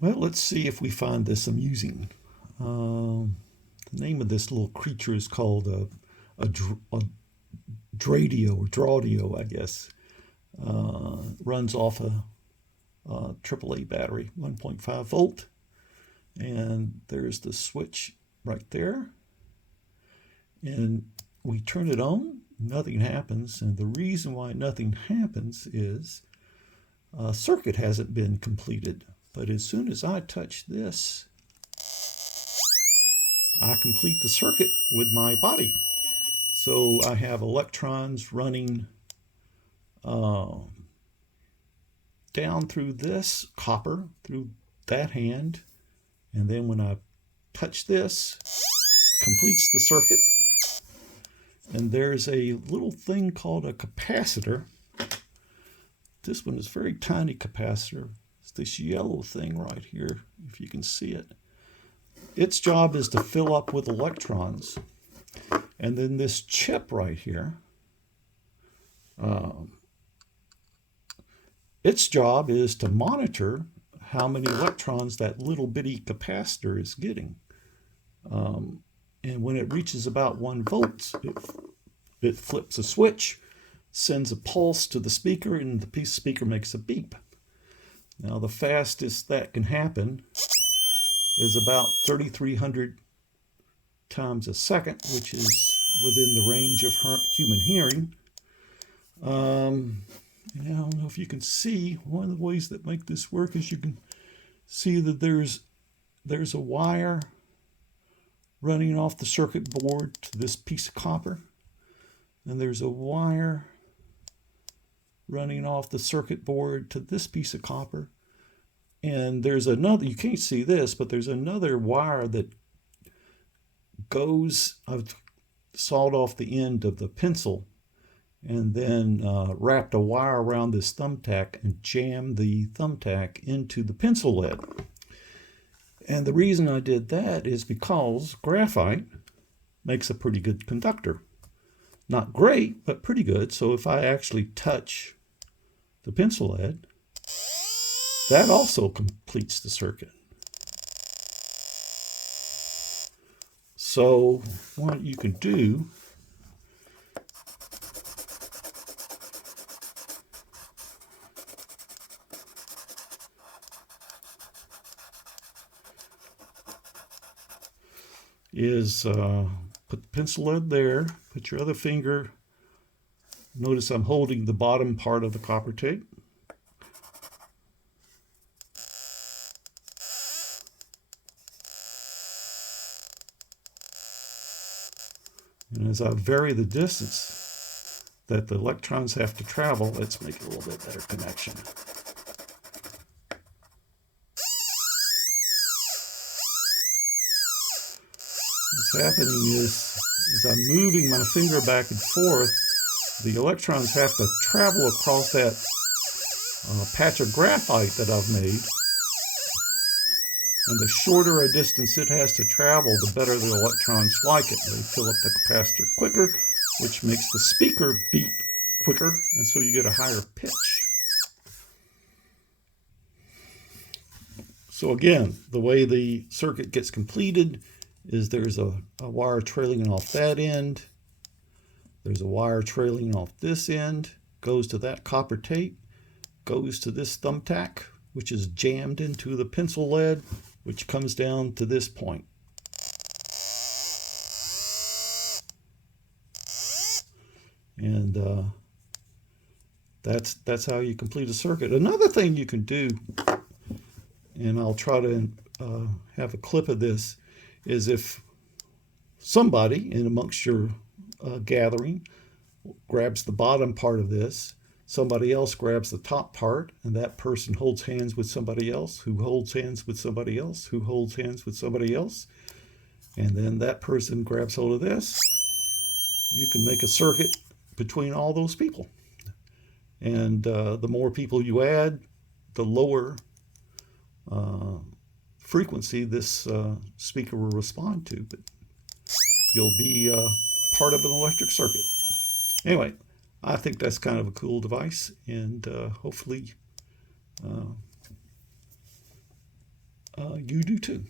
Well, let's see if we find this amusing. The name of this little creature is called a Drawdio or Drawdio, I guess. Runs off a AAA battery, 1.5 volt. And there's the switch right there. And we turn it on, nothing happens. And the reason why nothing happens is a circuit hasn't been completed. But as soon as I touch this, I complete the circuit with my body. So I have electrons running down through this copper, through that hand. And then when I touch this, completes the circuit. And there's a little thing called a capacitor. This one is a very tiny capacitor. It's this yellow thing right here, if you can see it. Its job is to fill up with electrons. And then this chip right here, its job is to monitor how many electrons that little bitty capacitor is getting. And when it reaches about 1 volt, it flips a switch, sends a pulse to the speaker, and the speaker makes a beep. Now, the fastest that can happen is about 3,300 times a second, which is within the range of human hearing. And I don't know if you can see, one of the ways that make this work is you can see that there's a wire running off the circuit board to this piece of copper. And there's a wire running off the circuit board to this piece of copper. And there's another, you can't see this, but there's another wire that goes, I've sawed off the end of the pencil and then wrapped a wire around this thumbtack and jammed the thumbtack into the pencil lead. And the reason I did that is because graphite makes a pretty good conductor. Not great, but pretty good. So if I actually touch the pencil lead, that also completes the circuit. So what you can do is put the pencil lead there, put your other finger, notice I'm holding the bottom part of the copper tape. And as I vary the distance that the electrons have to travel, let's make a little bit better connection. What's happening is, as I'm moving my finger back and forth, the electrons have to travel across that patch of graphite that I've made. And the shorter a distance it has to travel, the better the electrons like it. They fill up the capacitor quicker, which makes the speaker beep quicker, and so you get a higher pitch. So again, the way the circuit gets completed is there's a wire trailing off that end. There's a wire trailing off this end, goes to that copper tape, goes to this thumbtack, which is jammed into the pencil lead, which comes down to this point. And that's how you complete a circuit. Another thing you can do, and I'll try to have a clip of this, is if somebody in amongst your gathering grabs the bottom part of this, somebody else grabs the top part, and that person holds hands with somebody else, who holds hands with somebody else, who holds hands with somebody else, and then that person grabs hold of this, you can make a circuit between all those people. And the more people you add, the lower frequency this speaker will respond to, but you'll be part of an electric circuit. Anyway, I think that's kind of a cool device, and hopefully you do too.